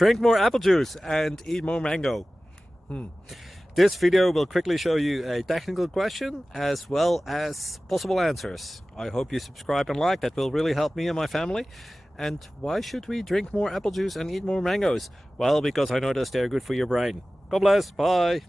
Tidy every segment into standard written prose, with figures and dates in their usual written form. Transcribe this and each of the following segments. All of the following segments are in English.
Drink more apple juice and eat more mango. This video will quickly show you a technical question as well as possible answers. I hope you subscribe and like, that will really help me and my family. And why should we drink more apple juice and eat more mangoes? Well, because I noticed they're good for your brain. God bless, bye!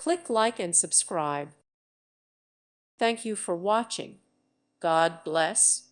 Click like and subscribe. Thank you for watching. God bless.